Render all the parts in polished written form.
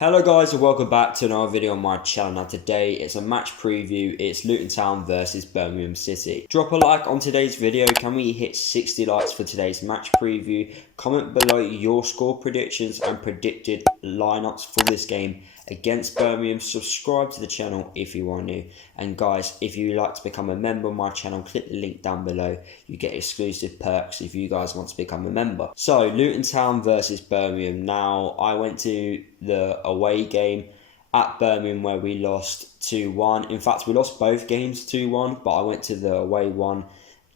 Hello guys and welcome back to another video on my channel. Now today it's a match preview. It's Luton Town versus Birmingham City. Drop a like on today's video. Can we hit 60 likes for today's match preview? Comment below your score predictions and predicted lineups for this game against Birmingham. Subscribe to the channel if you are new. And guys, if you like to become a member of my channel, click the link down below. You get exclusive perks if you guys want to become a member. So Luton Town versus Birmingham. Now I went to the away game at Birmingham where we lost 2-1. In fact, we lost both games 2-1, but I went to the away one.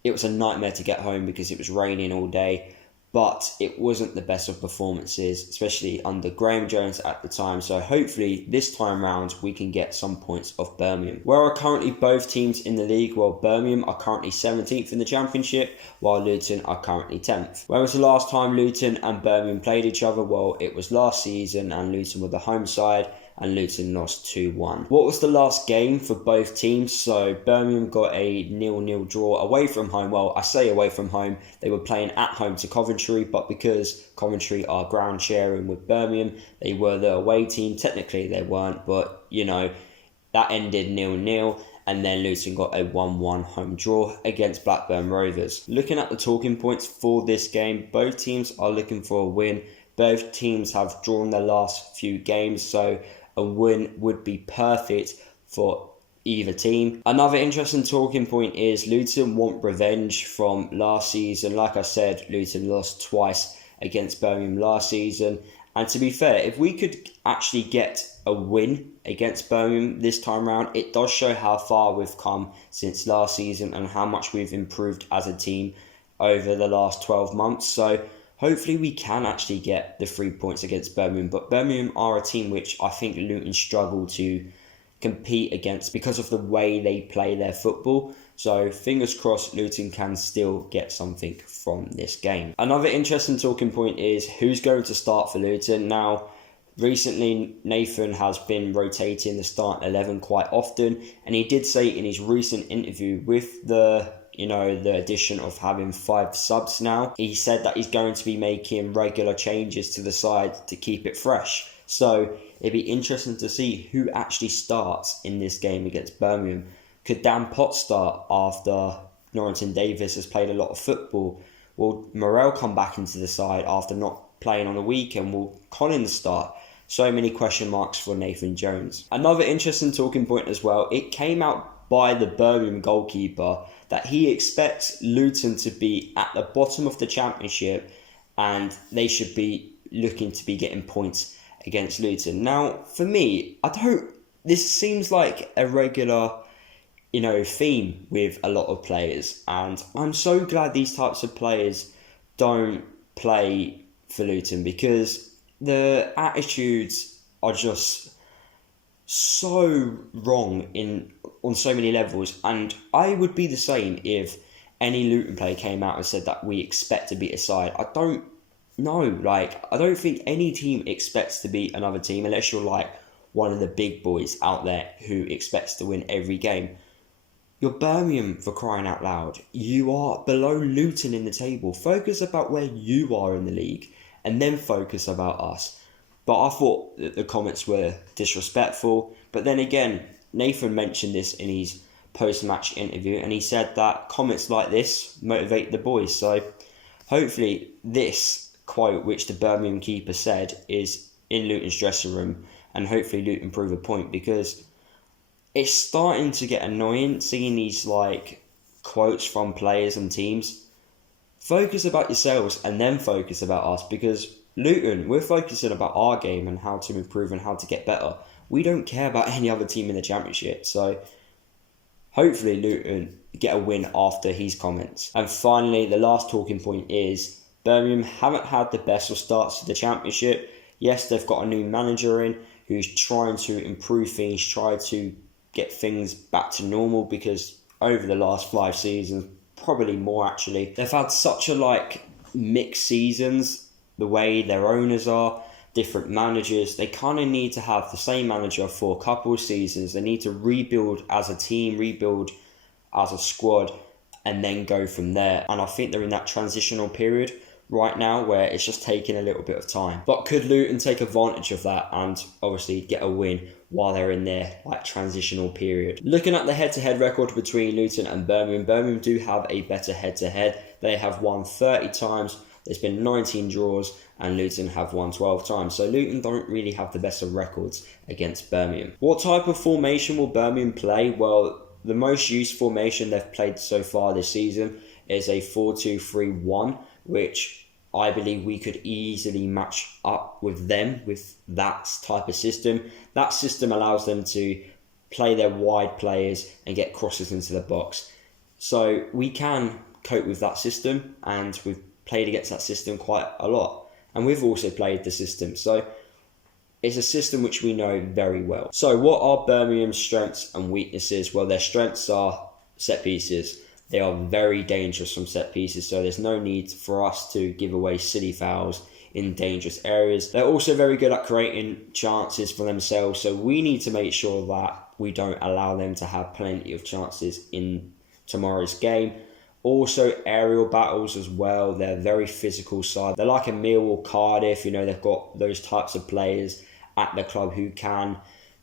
It was a nightmare to get home because it was raining all day, but it wasn't the best of performances, especially under Graham Jones at the time. So hopefully this time round we can get some points off Birmingham. Where are currently both teams in the league? Well, Birmingham are currently 17th in the Championship, while Luton are currently 10th. When was the last time Luton and Birmingham played each other? Well, it was last season and Luton were the home side and Luton lost 2-1. What was the last game for both teams? So Birmingham got a 0-0 draw away from home. Well, I say away from home. They were playing at home to Coventry, but because Coventry are ground sharing with Birmingham, they were the away team. Technically they weren't, but you know, that ended 0-0. And then Luton got a 1-1 home draw against Blackburn Rovers. Looking at the talking points for this game, both teams are looking for a win. Both teams have drawn their last few games, so a win would be perfect for either team. Another interesting talking point is Luton want revenge from last season. Like I said, Luton lost twice against Birmingham last season. And to be fair, if we could actually get a win against Birmingham this time round, it does show how far we've come since last season and how much we've improved as a team over the last 12 months. So hopefully we can actually get the 3 points against Birmingham. But Birmingham are a team which I think Luton struggle to compete against because of the way they play their football. So fingers crossed Luton can still get something from this game. Another interesting talking point is who's going to start for Luton. Now, recently Nathan has been rotating the start 11 quite often, and he did say in his recent interview with the addition of having 5 subs now, he said that he's going to be making regular changes to the side to keep it fresh. So it'd be interesting to see who actually starts in this game against Birmingham. Could Dan Potts start after Norrington Davis has played a lot of football? Will Morel come back into the side after not playing on the weekend? Will Collins start? So many question marks for Nathan Jones. Another interesting talking point as well, it came out by the Birmingham goalkeeper that he expects Luton to be at the bottom of the Championship and they should be looking to be getting points against Luton. Now, for me, this seems like a regular theme with a lot of players, and I'm so glad these types of players don't play for Luton because the attitudes are just so wrong on so many levels. And I would be the same if any Luton player came out and said that we expect to beat a side. I don't think any team expects to beat another team unless you're like one of the big boys out there who expects to win every game. You're Birmingham, for crying out loud. You are below Luton in the table. Focus about where you are in the league and then focus about us. But I thought that the comments were disrespectful. But then again, Nathan mentioned this in his post-match interview and he said that comments like this motivate the boys. So hopefully this quote, which the Birmingham keeper said, is in Luton's dressing room and hopefully Luton prove a point, because it's starting to get annoying seeing these quotes from players and teams. Focus about yourselves and then focus about us, because Luton, we're focusing about our game and how to improve and how to get better. We don't care about any other team in the Championship. So hopefully Luton get a win after his comments. And finally, the last talking point is Birmingham haven't had the best of starts to the Championship. Yes, they've got a new manager in who's trying to improve things, try to get things back to normal, because over the last 5 seasons, probably more actually, they've had such a mixed seasons, the way their owners are, different managers. They kind of need to have the same manager for a couple of seasons. They need to rebuild as a team, rebuild as a squad, and then go from there. And I think they're in that transitional period right now where it's just taking a little bit of time. But could Luton take advantage of that and obviously get a win while they're in their transitional period? Looking at the head-to-head record between Luton and Birmingham, Birmingham do have a better head-to-head. They have won 30 times. There's been 19 draws and Luton have won 12 times. So Luton don't really have the best of records against Birmingham. What type of formation will Birmingham play? Well, the most used formation they've played so far this season is a 4-2-3-1, which I believe we could easily match up with them with that type of system. That system allows them to play their wide players and get crosses into the box. So we can cope with that system, and we've played against that system quite a lot. And we've also played the system. So it's a system which we know very well. So what are Birmingham's strengths and weaknesses? Well, their strengths are set pieces. They are very dangerous from set pieces, so there's no need for us to give away silly fouls in dangerous areas. They're also very good at creating chances for themselves, so we need to make sure that we don't allow them to have plenty of chances in tomorrow's game. Also, aerial battles as well. They're a very physical side. They're like a Millwall, Cardiff. They've got those types of players at the club who can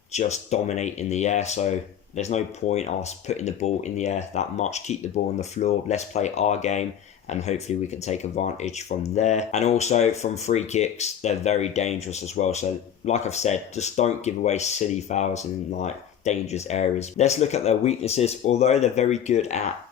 just dominate in the air. So there's no point us putting the ball in the air that much. Keep the ball on the floor. Let's play our game, and hopefully we can take advantage from there. And also from free kicks, they're very dangerous as well. So like I've said, just don't give away silly fouls in dangerous areas. Let's look at their weaknesses. Although they're very good at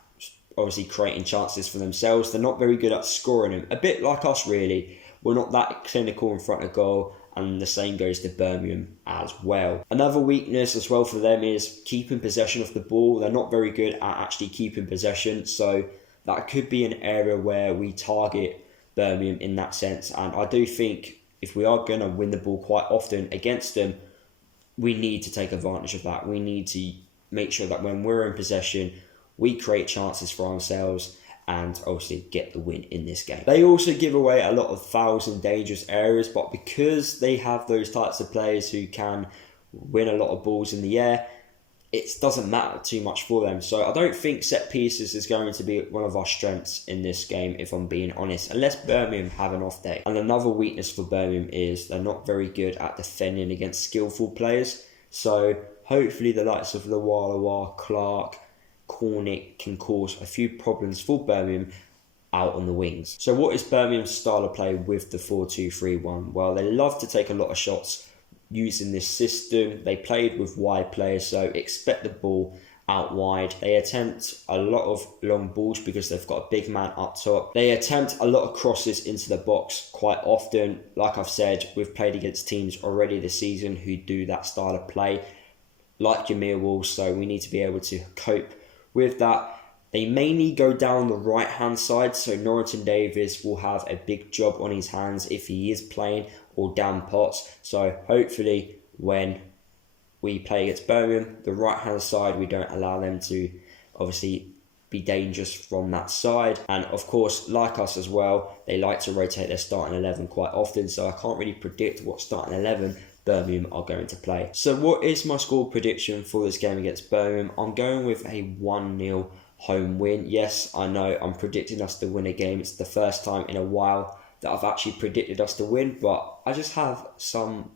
obviously creating chances for themselves, they're not very good at scoring them. A bit like us, really. We're not that clinical in front of goal, and the same goes to Birmingham as well. Another weakness as well for them is keeping possession of the ball. They're not very good at actually keeping possession, so that could be an area where we target Birmingham in that sense. And I do think if we are going to win the ball quite often against them, we need to take advantage of that. We need to make sure that when we're in possession, we create chances for ourselves and obviously get the win in this game. They also give away a lot of fouls in dangerous areas, but because they have those types of players who can win a lot of balls in the air, it doesn't matter too much for them. So I don't think set pieces is going to be one of our strengths in this game, if I'm being honest, unless Birmingham have an off day. And another weakness for Birmingham is they're not very good at defending against skillful players. So hopefully the likes of Lawala, Clark, Cornick can cause a few problems for Birmingham out on the wings. So what is Birmingham's style of play with the 4-2-3-1? Well, they love to take a lot of shots using this system. They played with wide players, so expect the ball out wide. They attempt a lot of long balls because they've got a big man up top. They attempt a lot of crosses into the box quite often. Like I've said, we've played against teams already this season who do that style of play, like your Millwall, so we need to be able to cope with that. They mainly go down the right hand side, so Norrington Davies will have a big job on his hands if he is playing, or Dan Potts. So hopefully when we play against Birmingham, the right hand side, we don't allow them to obviously be dangerous from that side. And of course, like us as well, they like to rotate their starting 11 quite often, so I can't really predict what starting 11 Birmingham are going to play. So what is my score prediction for this game against Birmingham? I'm going with a 1-0 home win. Yes, I know I'm predicting us to win a game. It's the first time in a while that I've actually predicted us to win, but I just have some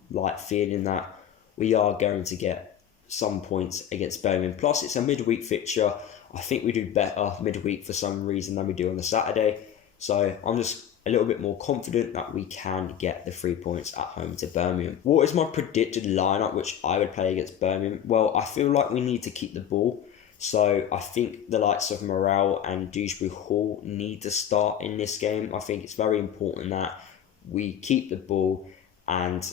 feeling that we are going to get some points against Birmingham. Plus, it's a midweek fixture. I think we do better midweek for some reason than we do on the Saturday. So I'm just a little bit more confident that we can get the 3 points at home to Birmingham. What is my predicted lineup which I would play against Birmingham? Well, I feel like we need to keep the ball. So I think the likes of Morrell and Dewsbury Hall need to start in this game. I think it's very important that we keep the ball and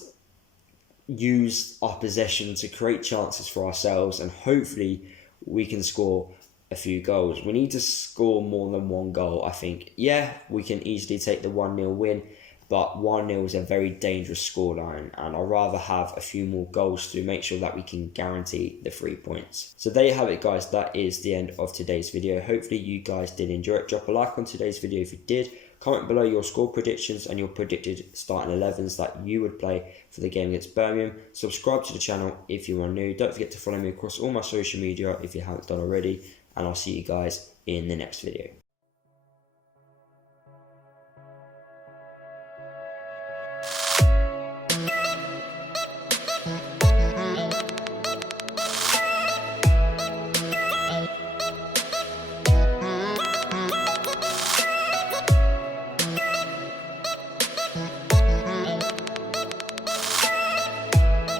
use our possession to create chances for ourselves, and hopefully we can score a few goals. We need to score more than one goal, I think. Yeah, we can easily take the 1-0 win, but 1-0 is a very dangerous scoreline, and I'd rather have a few more goals to make sure that we can guarantee the 3 points. So there you have it, guys. That is the end of today's video. Hopefully you guys did enjoy it. Drop a like on today's video if you did. Comment below your score predictions and your predicted starting 11s that you would play for the game against Birmingham. Subscribe to the channel if you are new. Don't forget to follow me across all my social media if you haven't done already. And I'll see you guys in the next video.